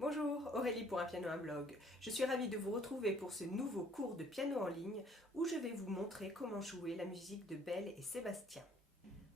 Bonjour, Aurélie pour Un piano, un blog. Je suis ravie de vous retrouver pour ce nouveau cours de piano en ligne où je vais vous montrer comment jouer la musique de Belle et Sébastien.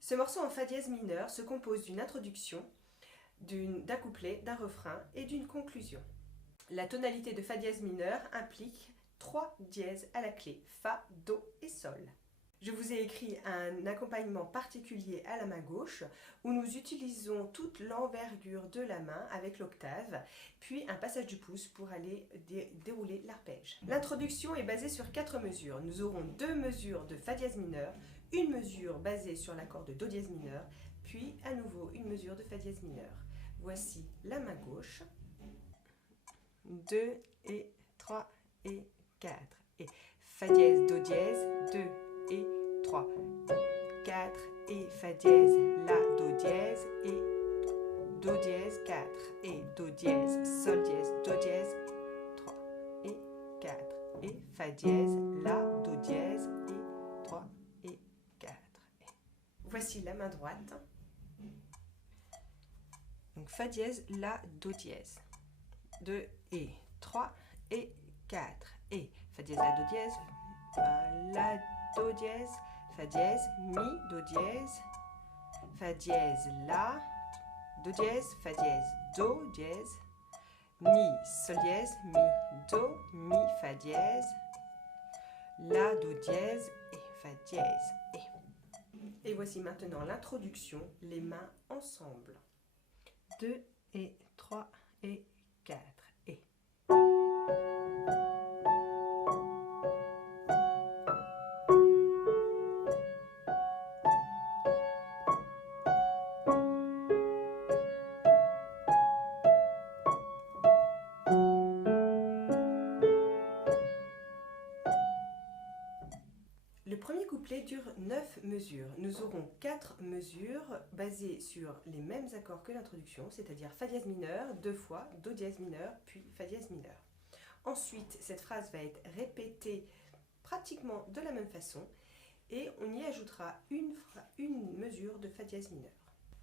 Ce morceau en fa dièse mineur se compose d'une introduction, d'un couplet, d'un refrain et d'une conclusion. La tonalité de fa dièse mineur implique 3 dièses à la clé, fa, do et sol. Je vous ai écrit un accompagnement particulier à la main gauche où nous utilisons toute l'envergure de la main avec l'octave, puis un passage du pouce pour aller dérouler l'arpège. L'introduction est basée sur 4 mesures. Nous aurons 2 mesures de fa dièse mineur, une mesure basée sur l'accord de do dièse mineur, puis à nouveau une mesure de fa dièse mineur. Voici la main gauche. 2 et 3 et 4 et fa dièse, do dièse, 2 et 3, 4 et fa dièse, la, do dièse et do dièse, 4 et do dièse, sol dièse, do dièse, 3 et 4 et fa dièse, la, do dièse et 3 et 4. Voici la main droite. Donc fa dièse, la, do dièse, 2 et 3 et 4 et fa dièse, la, do dièse, la, do dièse, fa dièse, mi, do dièse, fa dièse, la, do dièse, fa dièse, do dièse, mi, sol dièse, mi, do, mi, fa dièse, la, do dièse et fa dièse. Et voici maintenant l'introduction, les mains ensemble. 2 et 3 et 4 et. Le premier couplet dure 9 mesures. Nous aurons 4 mesures basées sur les mêmes accords que l'introduction, c'est-à-dire fa dièse mineur, 2 fois, do dièse mineur, puis fa dièse mineur. Ensuite, cette phrase va être répétée pratiquement de la même façon et on y ajoutera une mesure de fa dièse mineur.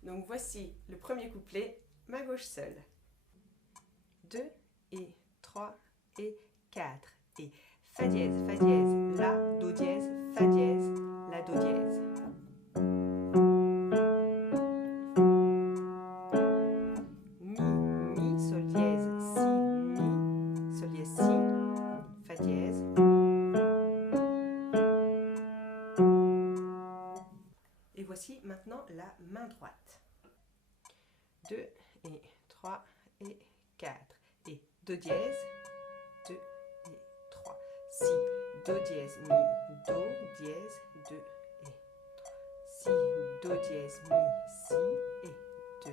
Donc voici le premier couplet, main gauche seule. 2 et 3 et 4 et fa dièse, la, do dièse, fa dièse, la, do dièse. Mi, sol dièse, si, mi, sol dièse, si, fa dièse. Et voici maintenant la main droite. 2 et 3 et 4 et do dièse, 2 et 3, si, do dièse, mi, do dièse, 2 et 3, si, do dièse, mi, si, et 2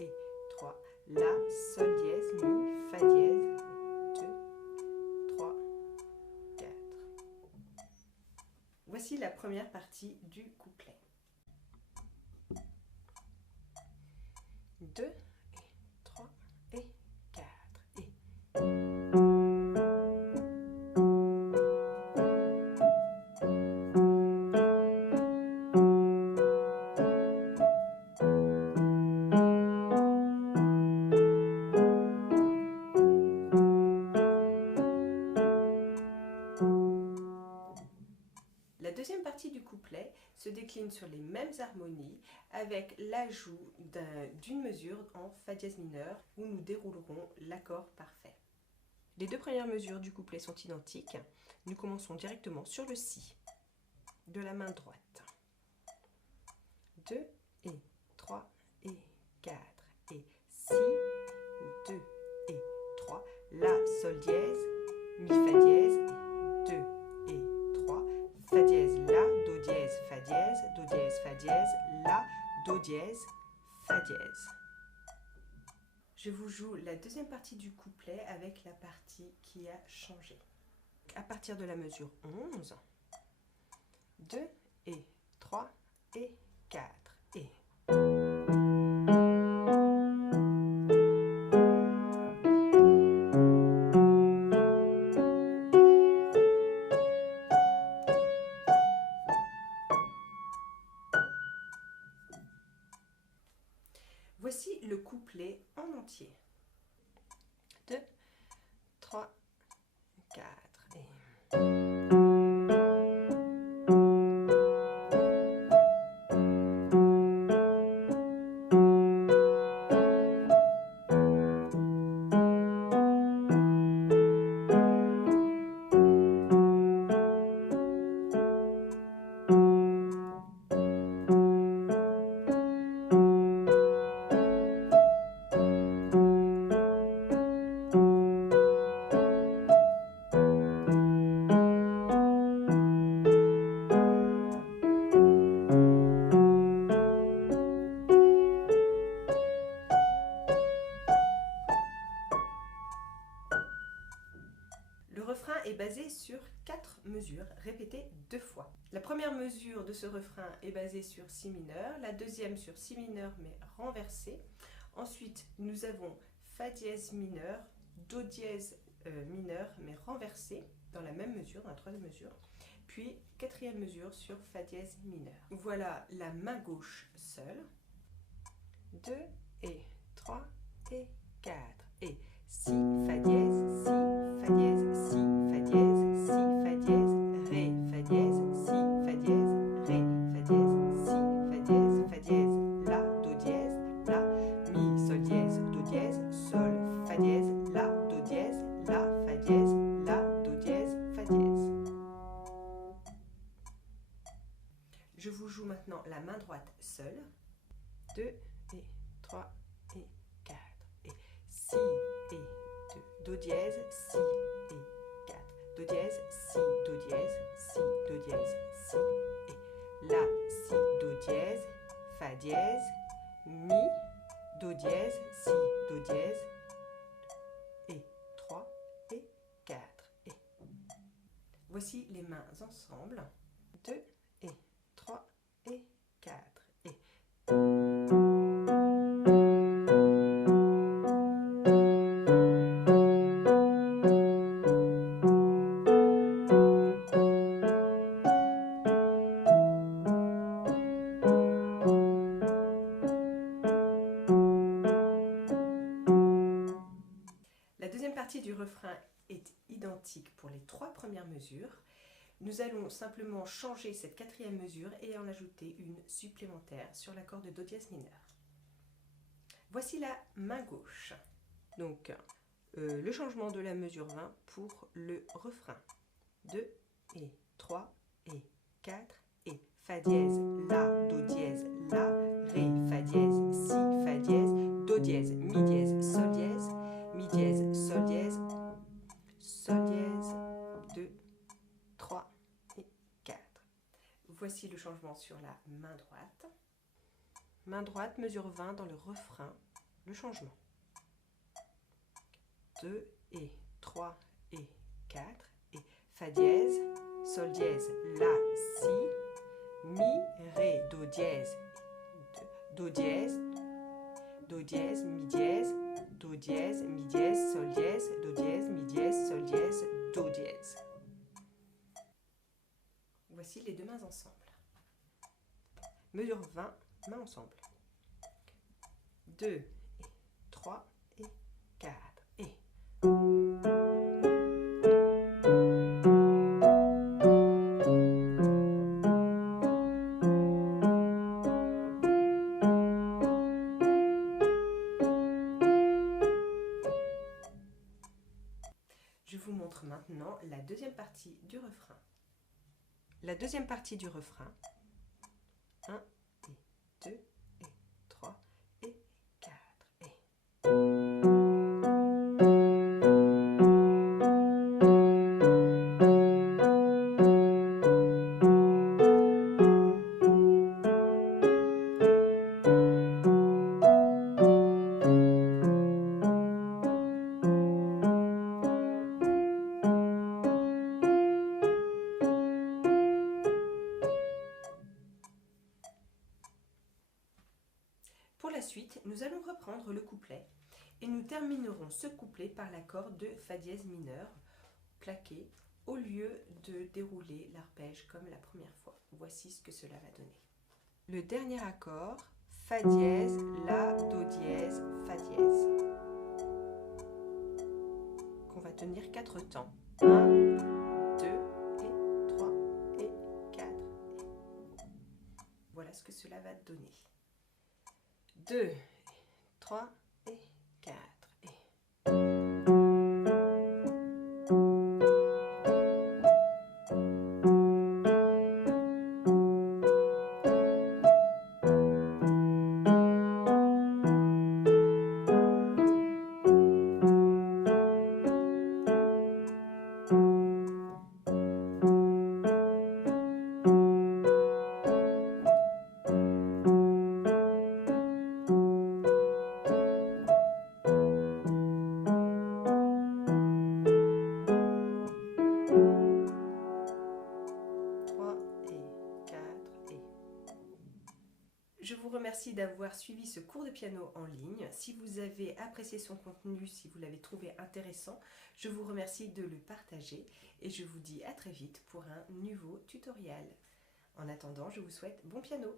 et 3, la, sol dièse, mi, fa dièse, 2, 3, 4. Voici la première partie du couplet. 2 et 3 et 4 et. La deuxième partie du couplet se décline sur les mêmes harmonies avec l'ajout d'une mesure en fa dièse mineur où nous déroulerons l'accord parfait. Les 2 premières mesures du couplet sont identiques. Nous commençons directement sur le si de la main droite. 2 et 3 et 4 et si, 2 et 3, la, sol dièse, mi, fa dièse, 2 et 3, fa dièse, la, do dièse, fa dièse, do dièse, fa dièse, la, do dièse, fa dièse. Je vous joue la deuxième partie du couplet avec la partie qui a changé. À partir de la mesure 11, 2 et 3 et 4 et. Voici le couplet en entier. 3, 4 et... Le refrain est basé sur 4 mesures répétées 2 fois. La première mesure de ce refrain est basée sur Si mineur, la deuxième sur Si mineur mais renversé. Ensuite, nous avons Fa dièse mineur, Do dièse mineur mais renversé dans la même mesure, dans la troisième mesure. Puis, quatrième mesure sur Fa dièse mineur. Voilà la main gauche seule. 2 et 3 et 4 et Si, Fa dièse, Si, Fa dièse, Si, Fa dièse, Si, Fa dièse, Ré, Fa dièse, Si, Fa dièse, Ré, Fa dièse, Si, Fa dièse, Fa dièse, La, Do dièse, La, Mi, Sol dièse, Do dièse, Sol, Fa dièse, La, Do dièse, La, Fa dièse, La, Do dièse, Fa dièse. Je vous joue maintenant la main droite seule. 2 et 3 et 4 et Si et 2, Do dièse, Si et 4, Do dièse, Si, Do dièse, Si, Do dièse, Si et La, Si, Do dièse, Fa dièse, Mi, Do dièse, Si, Do dièse et 3 et 4 et voici les mains ensemble. 2 et 3 et 4 et la deuxième partie du refrain est identique pour les 3 premières mesures. Nous allons simplement changer cette quatrième mesure et en ajouter une supplémentaire sur l'accord de Do dièse mineur. Voici la main gauche. Donc, le changement de la mesure 20 pour le refrain. 2 et 3 et 4 et Fa dièse, La, Do dièse, La, Ré, Fa dièse, Si, Fa dièse, Do dièse, Mi dièse, Sol dièse, Mi dièse, Sol dièse, 2, 3 et 4. Voici le changement sur la main droite. Main droite, mesure 20 dans le refrain, le changement. 2 et 3 et 4 et Fa dièse, Sol dièse, La, Si, Mi, Ré, Do dièse, Do dièse, Do dièse, Mi dièse, Do dièse, Mi dièse, Sol dièse, Do dièse, Mi dièse, Sol dièse, Do dièse. Voici les deux mains ensemble. Mesure 20, mains ensemble. 2 et 3 et 4 et je vous montre maintenant la deuxième partie du refrain. La deuxième partie du refrain. 1 et 2 et 3 et 4 et pour la suite, nous allons reprendre le couplet et nous terminerons ce couplet par l'accord de Fa dièse mineur plaqué au lieu de dérouler l'arpège comme la première fois. Voici ce que cela va donner. Le dernier accord, Fa dièse, La, Do dièse, Fa dièse, qu'on va tenir 4 temps. 1, 2 et 3 et 4. Voilà ce que cela va donner. 2, 3 et 4. Je vous remercie d'avoir suivi ce cours de piano en ligne. Si vous avez apprécié son contenu, si vous l'avez trouvé intéressant, je vous remercie de le partager et je vous dis à très vite pour un nouveau tutoriel. En attendant, je vous souhaite bon piano!